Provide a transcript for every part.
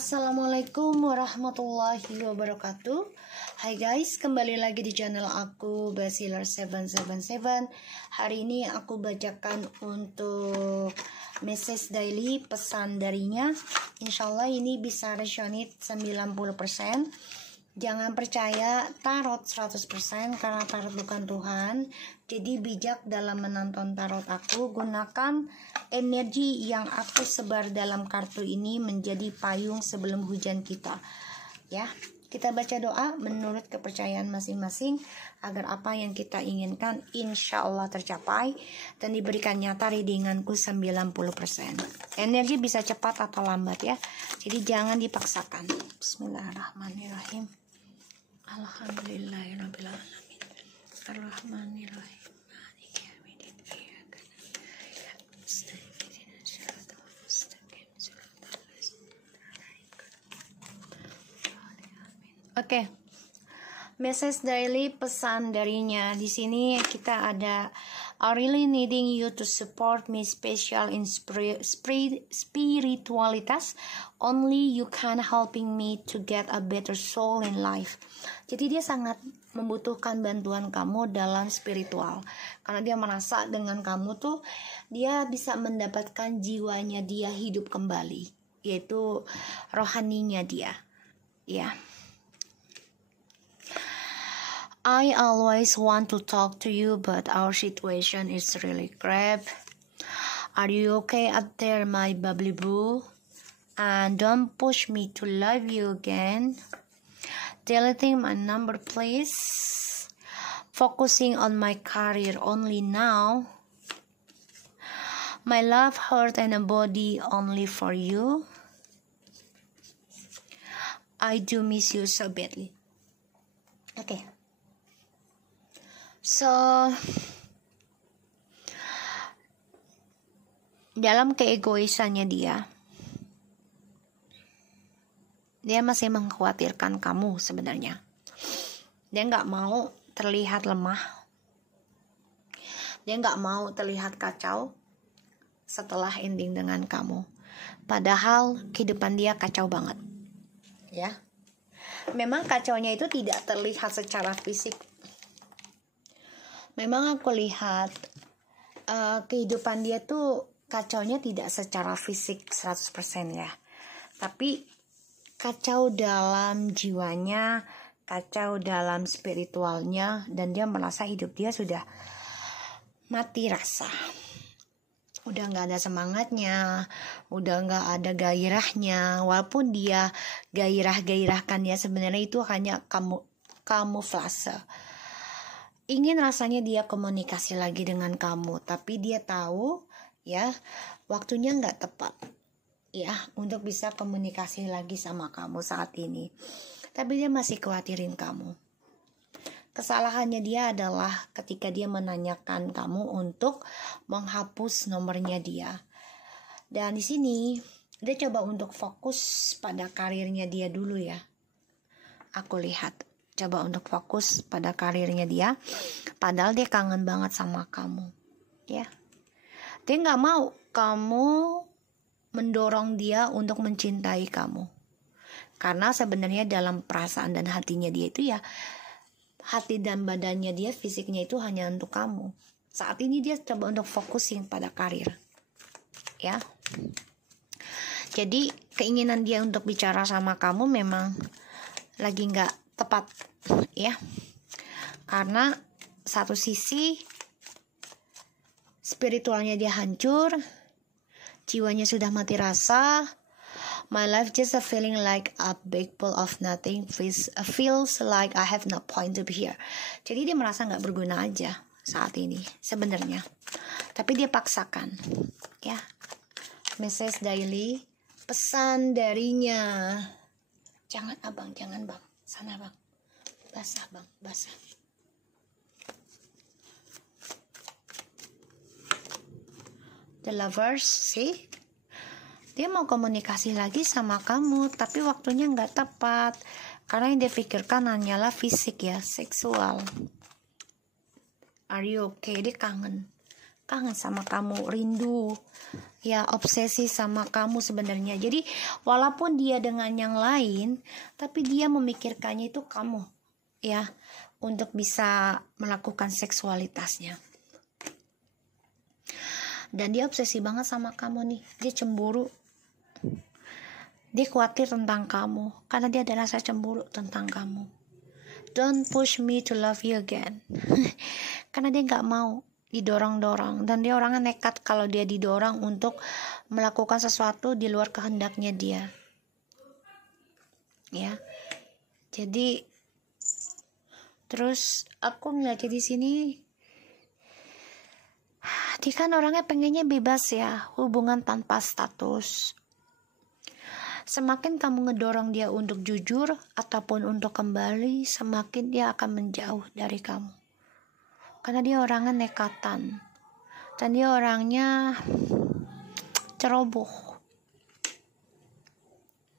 Assalamualaikum warahmatullahi wabarakatuh. Hai guys, kembali lagi di channel aku Basilar777. Hari ini aku bacakan untuk message daily pesan darinya. Insyaallah ini bisa resonate 90%. Jangan percaya tarot 100% karena tarot bukan Tuhan. Jadi bijak dalam menonton tarot aku. Gunakan energi yang aku sebar dalam kartu ini menjadi payung sebelum hujan kita. Ya, kita baca doa menurut kepercayaan masing-masing agar apa yang kita inginkan insya Allah tercapai dan diberikan nyata readinganku 90%. Energi bisa cepat atau lambat ya. Jadi jangan dipaksakan. Bismillahirrahmanirrahim. Alhamdulillahirabbil alamin. Arrahmanirrahim. Oke. Message daily pesan darinya. Di sini kita ada I really needing you to support me special in spiritualitas. Only you can helping me to get a better soul in life. Jadi dia sangat membutuhkan bantuan kamu dalam spiritual. Karena dia merasa dengan kamu tuh dia bisa mendapatkan jiwanya dia hidup kembali. Yaitu rohaninya dia. Ya. I always want to talk to you, but our situation is really crap. Are you okay up there, my bubbly boo? And don't push me to love you again. Deleting my number, please. Focusing on my career only now. My love, heart, and a body only for you. I do miss you so badly. Okay. So, dalam keegoisannya dia masih mengkhawatirkan kamu sebenarnya. Dia nggak mau terlihat lemah. Dia nggak mau terlihat kacau setelah ending dengan kamu. Padahal kehidupan dia kacau banget. Ya, memang kacaunya itu tidak terlihat secara fisik. Memang aku lihat kehidupan dia tuh kacaunya tidak secara fisik 100% ya. Tapi kacau dalam jiwanya, kacau dalam spiritualnya, dan dia merasa hidup dia sudah mati rasa. Udah gak ada semangatnya, udah gak ada gairahnya. Walaupun dia gairah-gairahkan ya, sebenarnya itu hanya kamuflase. Ingin rasanya dia komunikasi lagi dengan kamu, tapi dia tahu ya waktunya nggak tepat ya untuk bisa komunikasi lagi sama kamu saat ini. Tapi dia masih khawatirin kamu. Kesalahannya dia adalah ketika dia menanyakan kamu untuk menghapus nomornya dia. Dan di sini dia coba untuk fokus pada karirnya dia dulu ya. Aku lihat. Coba untuk fokus pada karirnya dia. Padahal dia kangen banget sama kamu. Ya. Dia gak mau kamu mendorong dia untuk mencintai kamu. Karena sebenarnya dalam perasaan dan hatinya dia itu ya, hati dan badannya dia, fisiknya itu hanya untuk kamu. Saat ini dia coba untuk fokusin pada karir. Ya. Jadi keinginan dia untuk bicara sama kamu memang lagi gak tepat ya, karena satu sisi spiritualnya dia hancur, jiwanya sudah mati rasa. My life just a feeling like a big pool of nothing, feels like I have no point to be here. Jadi dia merasa nggak berguna aja saat ini sebenarnya, tapi dia paksakan ya. Message daily pesan darinya, jangan abang, jangan bang, sana bang, basah bang, basah. The lovers, see? Dia mau komunikasi lagi sama kamu, tapi waktunya nggak tepat. Karena yang dia pikirkan hanyalah fisik ya, seksual. Are you okay? Dia kangen kangen sama kamu, rindu, ya obsesi sama kamu sebenarnya. Jadi walaupun dia dengan yang lain, tapi dia memikirkannya itu kamu, ya, untuk bisa melakukan seksualitasnya. Dan dia obsesi banget sama kamu nih, dia cemburu, dia khawatir tentang kamu, karena dia ada rasa cemburu tentang kamu. Don't push me to love you again. Karena dia gak mau didorong-dorong, dan dia orangnya nekat kalau dia didorong untuk melakukan sesuatu di luar kehendaknya dia, ya. Jadi terus aku ngeliatnya di sini, dia kan orangnya pengennya bebas ya, hubungan tanpa status. Semakin kamu ngedorong dia untuk jujur ataupun untuk kembali, semakin dia akan menjauh dari kamu. Karena dia orangnya nekatan, dan dia orangnya ceroboh,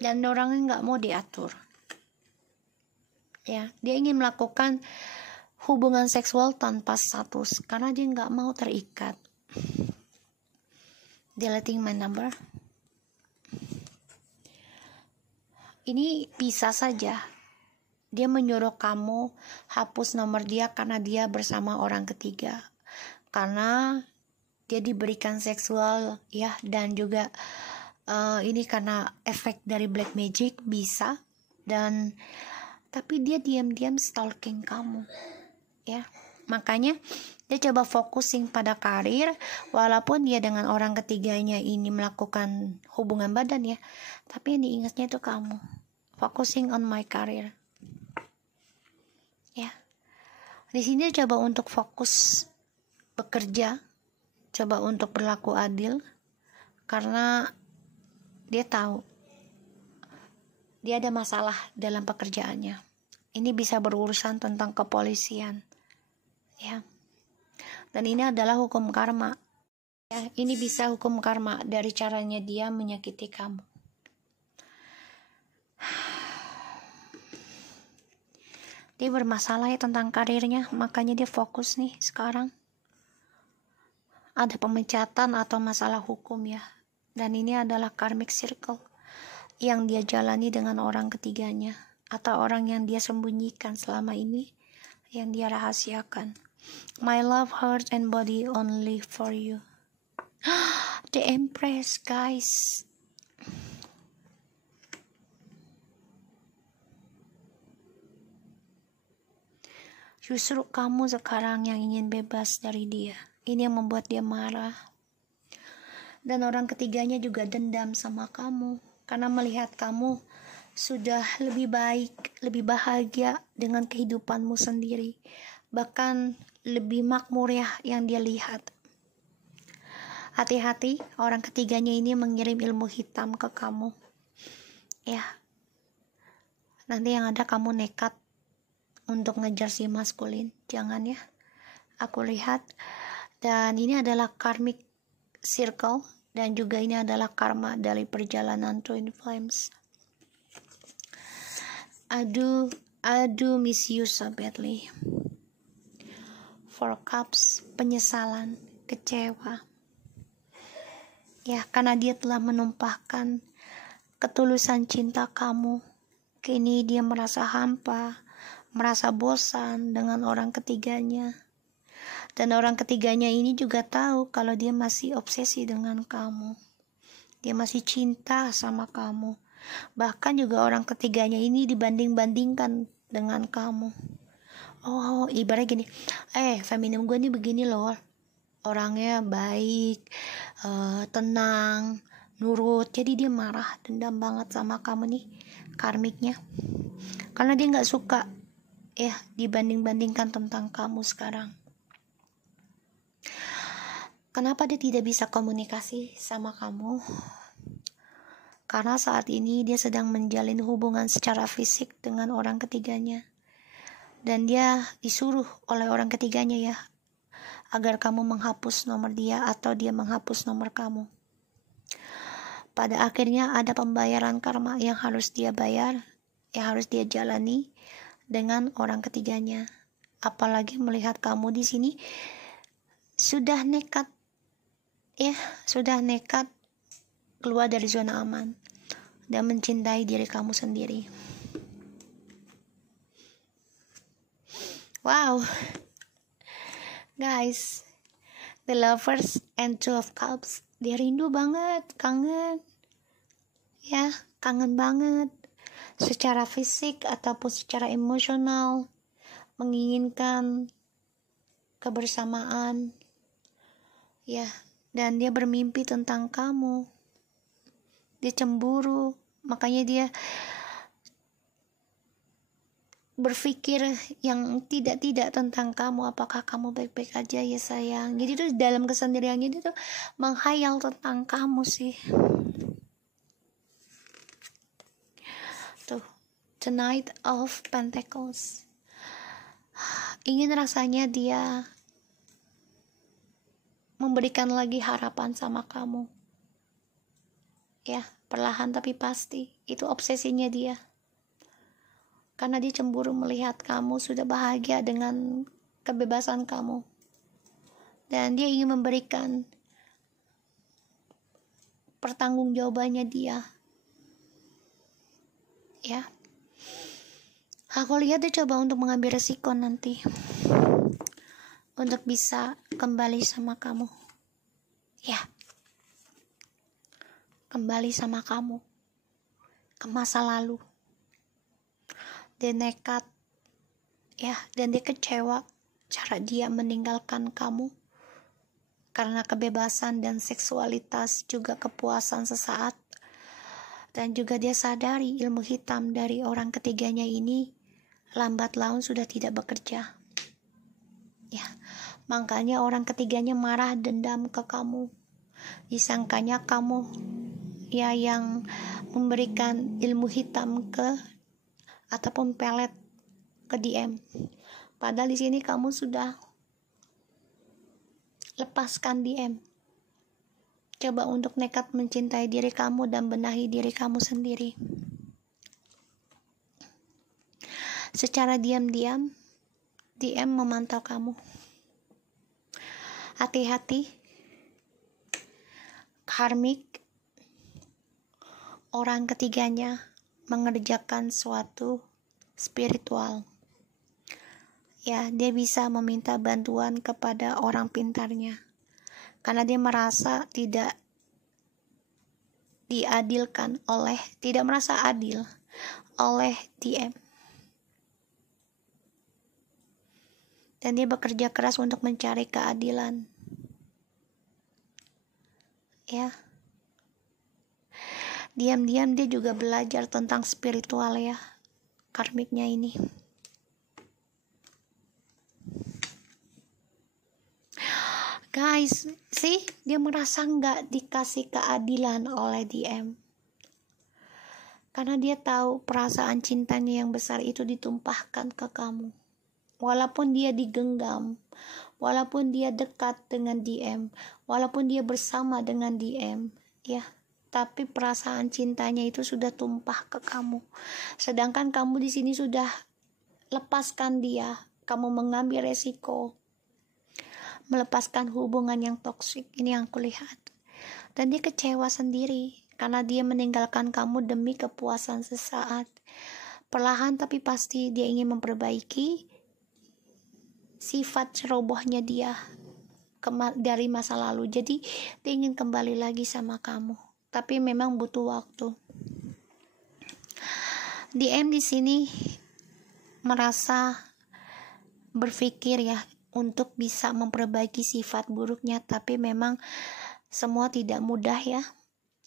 dan orangnya nggak mau diatur. Ya, dia ingin melakukan hubungan seksual tanpa status karena dia nggak mau terikat. Deleting my number. Ini bisa saja dia menyuruh kamu hapus nomor dia karena dia bersama orang ketiga, karena dia diberikan seksual, ya, dan juga ini karena efek dari black magic bisa. Dan tapi dia diam-diam stalking kamu, ya. Makanya dia coba focusing pada karir, walaupun dia dengan orang ketiganya ini melakukan hubungan badan, ya, tapi yang diingatnya itu kamu. Focusing on my career, ya. Di sini dia coba untuk fokus bekerja, coba untuk berlaku adil, karena dia tahu dia ada masalah dalam pekerjaannya. Ini bisa berurusan tentang kepolisian, ya. Dan ini adalah hukum karma, ya. Ini bisa hukum karma dari caranya dia menyakiti kamu. Dia bermasalah ya tentang karirnya, makanya dia fokus nih sekarang. Ada pemecatan atau masalah hukum, ya. Dan ini adalah karmic circle yang dia jalani dengan orang ketiganya, atau orang yang dia sembunyikan selama ini, yang dia rahasiakan. My love, heart, and body only for you. The Empress, guys. Justru kamu sekarang yang ingin bebas dari dia. Ini yang membuat dia marah. Dan orang ketiganya juga dendam sama kamu, karena melihat kamu sudah lebih baik, lebih bahagia dengan kehidupanmu sendiri, bahkan lebih makmur, ya, yang dia lihat. Hati-hati, orang ketiganya ini mengirim ilmu hitam ke kamu, ya. Nanti yang ada kamu nekat untuk ngejar si maskulin. Jangan, ya. Aku lihat. Dan ini adalah karmic circle, dan juga ini adalah karma dari perjalanan Twin Flames. I do miss you so badly. Four Cups, penyesalan, kecewa, ya, karena dia telah menumpahkan ketulusan cinta kamu. Kini dia merasa hampa, merasa bosan dengan orang ketiganya. Dan orang ketiganya ini juga tahu kalau dia masih obsesi dengan kamu. Dia masih cinta sama kamu. Bahkan juga orang ketiganya ini dibanding-bandingkan dengan kamu. Oh, ibarat gini, feminim gue nih begini loh, orangnya baik, tenang, nurut. Jadi dia marah, dendam banget sama kamu nih, karmiknya. Karena dia gak suka, ya, dibanding-bandingkan tentang kamu sekarang. Kenapa dia tidak bisa komunikasi sama kamu? Karena saat ini dia sedang menjalin hubungan secara fisik dengan orang ketiganya. Dan dia disuruh oleh orang ketiganya, ya, agar kamu menghapus nomor dia atau dia menghapus nomor kamu. Pada akhirnya ada pembayaran karma yang harus dia bayar, yang harus dia jalani dengan orang ketiganya. Apalagi melihat kamu di sini sudah nekat ya sudah nekat keluar dari zona aman dan mencintai diri kamu sendiri. Wow, guys, the lovers and two of cups, dia rindu banget, kangen, ya, kangen banget, secara fisik ataupun secara emosional, menginginkan kebersamaan, ya, dan dia bermimpi tentang kamu, dia cemburu, makanya dia berpikir yang tidak tentang kamu. Apakah kamu baik-baik aja ya sayang? Jadi tuh dalam kesendiriannya dia tuh menghayal tentang kamu sih. Tuh, the Knight of Pentacles. Ingin rasanya dia memberikan lagi harapan sama kamu. Ya, perlahan tapi pasti. Itu obsesinya dia. Karena dia cemburu melihat kamu sudah bahagia dengan kebebasan kamu. Dan dia ingin memberikan pertanggungjawabannya dia. Ya. Aku lihat dia coba untuk mengambil resiko nanti. Untuk bisa kembali sama kamu. Ya. Kembali sama kamu. Ke masa lalu. Dia nekat, ya, dan dia kecewa cara dia meninggalkan kamu karena kebebasan dan seksualitas, juga kepuasan sesaat. Dan juga dia sadari ilmu hitam dari orang ketiganya ini lambat laun sudah tidak bekerja, ya, makanya orang ketiganya marah, dendam ke kamu, disangkanya kamu ya yang memberikan ilmu hitam ke ataupun pelet ke DM. Padahal di sini kamu sudah lepaskan DM. Coba untuk nekat mencintai diri kamu dan benahi diri kamu sendiri. Secara diam-diam, DM memantau kamu. Hati-hati, karmik, orang ketiganya mengerjakan suatu spiritual. Ya, dia bisa meminta bantuan kepada orang pintarnya. Karena dia merasa tidak diadilkan tidak merasa adil oleh DM. Dan dia bekerja keras untuk mencari keadilan. Ya. Diam-diam dia juga belajar tentang spiritual ya, karmiknya ini. Guys, sih dia merasa nggak dikasih keadilan oleh DM. Karena dia tahu perasaan cintanya yang besar itu ditumpahkan ke kamu. Walaupun dia digenggam, walaupun dia dekat dengan DM, walaupun dia bersama dengan DM, ya. Tapi perasaan cintanya itu sudah tumpah ke kamu. Sedangkan kamu di sini sudah lepaskan dia. Kamu mengambil resiko. Melepaskan hubungan yang toksik. Ini yang kulihat. Dan dia kecewa sendiri. Karena dia meninggalkan kamu demi kepuasan sesaat. Perlahan tapi pasti dia ingin memperbaiki sifat cerobohnya dia dari masa lalu. Jadi dia ingin kembali lagi sama kamu. Tapi memang butuh waktu. DM di sini merasa berpikir ya untuk bisa memperbaiki sifat buruknya, tapi memang semua tidak mudah ya.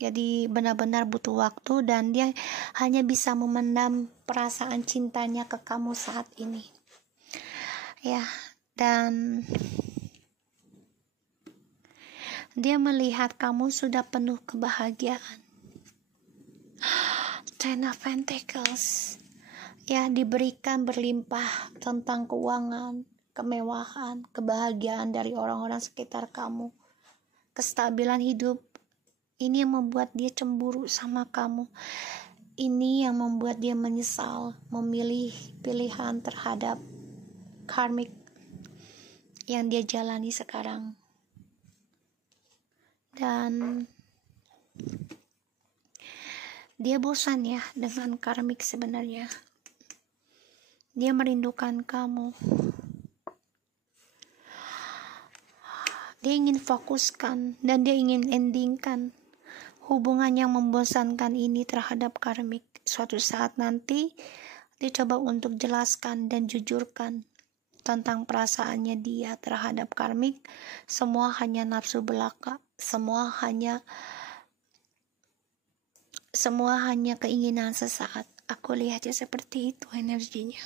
Jadi benar-benar butuh waktu dan dia hanya bisa memendam perasaan cintanya ke kamu saat ini. Ya, dan dia melihat kamu sudah penuh kebahagiaan. Ten of Pentacles. Ya, diberikan berlimpah tentang keuangan, kemewahan, kebahagiaan dari orang-orang sekitar kamu. Kestabilan hidup. Ini yang membuat dia cemburu sama kamu. Ini yang membuat dia menyesal memilih pilihan terhadap karmik yang dia jalani sekarang. dan dia bosan ya dengan karmik. Sebenarnya dia merindukan kamu, dia ingin fokuskan dan dia ingin endingkan hubungan yang membosankan ini terhadap karmik. Suatu saat nanti dia coba untuk jelaskan dan jujurkan tentang perasaannya dia terhadap karmik. Semua hanya nafsu belaka, semua hanya keinginan sesaat. Aku lihatnya seperti itu energinya.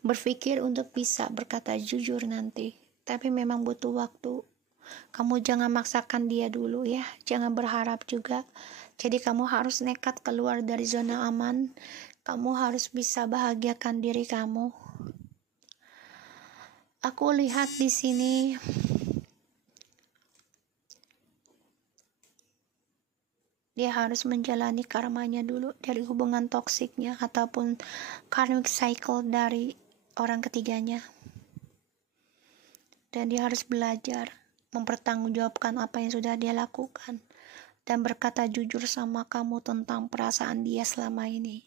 Berpikir untuk bisa berkata jujur nanti, tapi memang butuh waktu. Kamu jangan maksakan dia dulu ya, jangan berharap juga. Jadi kamu harus nekat keluar dari zona aman. Kamu harus bisa bahagiakan diri kamu. Aku lihat di sini dia harus menjalani karmanya dulu dari hubungan toksiknya ataupun karmic cycle dari orang ketiganya. Dan dia harus belajar mempertanggungjawabkan apa yang sudah dia lakukan dan berkata jujur sama kamu tentang perasaan dia selama ini.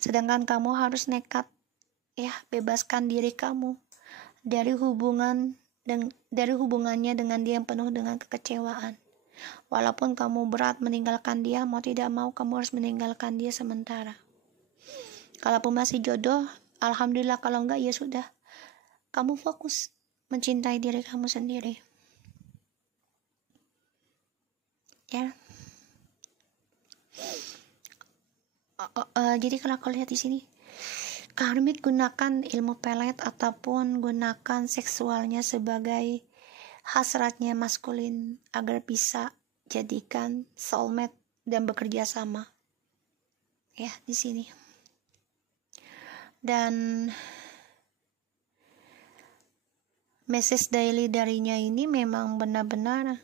Sedangkan kamu harus nekat ya, bebaskan diri kamu dari hubungannya dengan dia yang penuh dengan kekecewaan. Walaupun kamu berat meninggalkan dia, mau tidak mau kamu harus meninggalkan dia sementara. Kalaupun masih jodoh, alhamdulillah. Kalau enggak ya sudah, kamu fokus mencintai diri kamu sendiri ya. Jadi kalau aku lihat di sini, karmik gunakan ilmu pelet ataupun gunakan seksualnya sebagai hasratnya maskulin agar bisa jadikan soulmate dan bekerja sama ya di sini. Dan message daily darinya ini memang benar-benar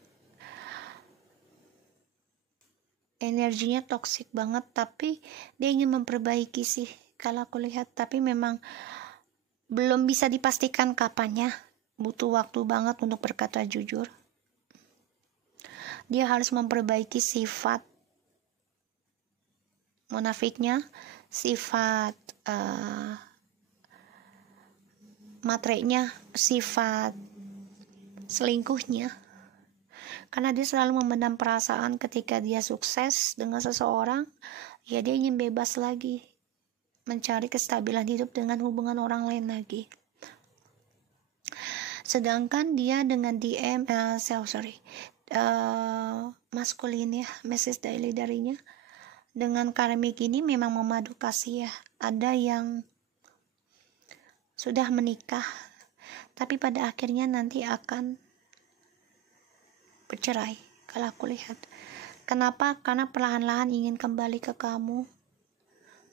energinya toksik banget, tapi dia ingin memperbaiki sih kalau aku lihat, tapi memang belum bisa dipastikan kapannya. Butuh waktu banget untuk berkata jujur. Dia harus memperbaiki sifat munafiknya, sifat matrenya, sifat selingkuhnya. Karena dia selalu memendam perasaan ketika dia sukses dengan seseorang, ya dia ingin bebas lagi, mencari kestabilan hidup dengan hubungan orang lain lagi. Sedangkan dia dengan maskulin ya, message daily darinya dengan karmik ini memang memadu kasih ya. Ada yang sudah menikah, tapi pada akhirnya nanti akan bercerai kalau aku lihat. Kenapa? Karena perlahan-lahan ingin kembali ke kamu,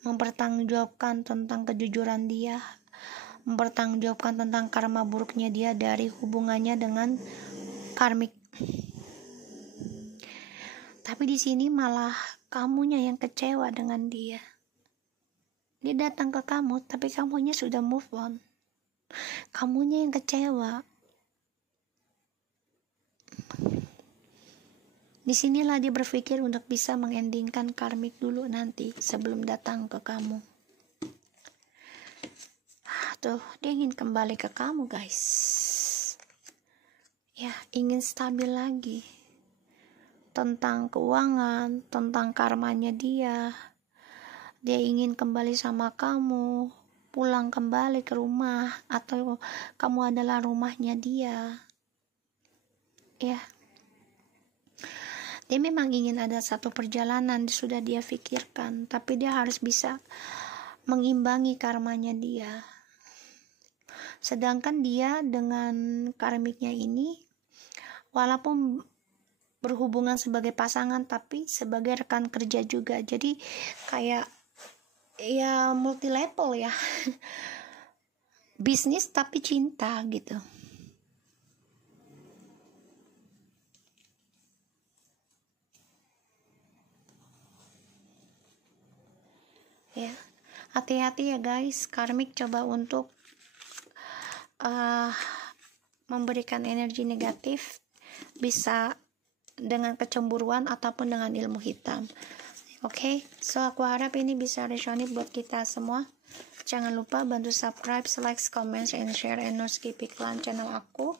mempertanggungjawabkan tentang kejujuran dia, mempertanggungjawabkan tentang karma buruknya dia dari hubungannya dengan karmik. Tapi di sini malah kamunya yang kecewa dengan dia. Dia datang ke kamu, tapi kamunya sudah move on. Kamunya yang kecewa. Disinilah dia berpikir untuk bisa mengendingkan karmik dulu nanti sebelum datang ke kamu. Tuh, dia ingin kembali ke kamu guys. Ya, ingin stabil lagi. Tentang keuangan, tentang karmanya dia. Dia ingin kembali sama kamu, pulang kembali ke rumah, atau kamu adalah rumahnya dia. Ya. Dia memang ingin ada satu perjalanan sudah dia pikirkan, tapi dia harus bisa mengimbangi karmanya dia. Sedangkan dia dengan karmiknya ini, walaupun berhubungan sebagai pasangan, tapi sebagai rekan kerja juga. Jadi kayak ya multi level ya. Bisnis tapi cinta gitu. Ya, hati-hati ya guys. Karmik coba untuk memberikan energi negatif, bisa dengan kecemburuan ataupun dengan ilmu hitam. Oke, so aku harap ini bisa resonate buat kita semua. Jangan lupa bantu subscribe, like, comment, and share, and no skip iklan channel aku.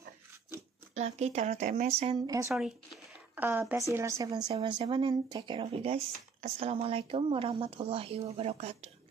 Lucky Tarot MSN, Best Dealer 777, and take care of you guys. Assalamualaikum warahmatullahi wabarakatuh.